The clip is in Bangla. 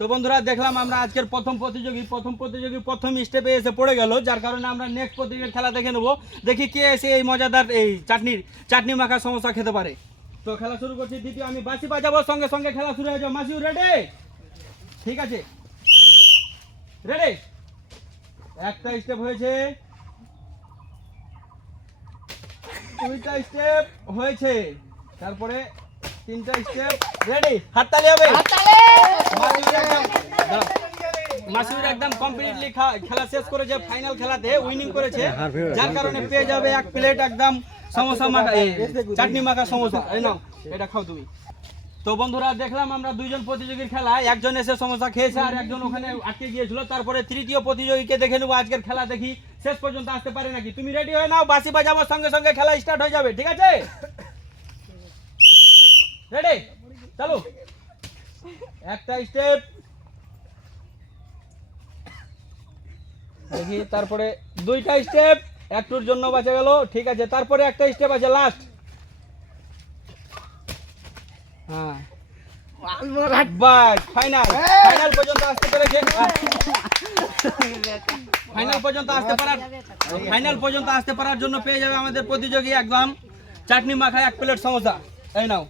তো বন্ধুরা দেখলাম আমরা আজকের প্রথম প্রতিযোগী প্রথম স্টেপে এসে পড়ে গেল, যার কারণে আমরা নেক্সট প্রতিযোগীর খেলা দেখে নেবো, দেখি কে এসে এই মজাদার এই চাটনি মাখা সমোসা খেতে পারে। তো খেলা শুরু করছি। দ্বিতীয় আমি বাঁশি বাজাবো, সঙ্গে সঙ্গে খেলা শুরু হয়ে যাও। মাসিউ রেডি? ঠিক আছে, রেডি। একটা স্টেপ হয়েছে, দুইটা স্টেপ হয়েছে, তারপরে তিনটা স্টেপ। রেডি? হাততালি হবে। মাসিউর একদম কমপ্লিটলি খেলা শেষ করেছে, ফাইনাল খেলাতে উইনিং করেছে, যার কারণে পেয়ে যাবে এক প্লেট একদম সমোসা মাখা, চাটনি মাখা সমোসা। এই নাও, এটা খাও তুমি। তো বন্ধুরা দেখলাম আমরা দুইজন প্রতিযোগীর খেলা, একজন এসে সমোসা খেয়েছে আর একজন ওখানে আটকে গিয়েছিল। তারপরে তৃতীয় প্রতিযোগীকে দেখে নেবো আজকের খেলা, দেখি শেষ পর্যন্ত আসতে পারে নাকি। তুমি রেডি হয়ে নাও, বাঁশি বাজাবার সঙ্গে সঙ্গে খেলা স্টার্ট হয়ে যাবে, ঠিক আছে? রেডি, চলো। একটা স্টেপ দেখি, তারপরে দুইটা স্টেপ, একটুর জন্য বাঁচা গেল, ঠিক আছে। তারপরে একটা স্টেপ আছে লাস্ট। হ্যাঁ, বাস ফাইনাল পর্যন্ত আসতে পেরেছে। ফাইনাল পর্যন্ত আসতে পারার জন্য পেয়ে যাবে আমাদের প্রতিযোগী একদম চাটনি মাখা এক প্লেট সমোসা। এই নাও।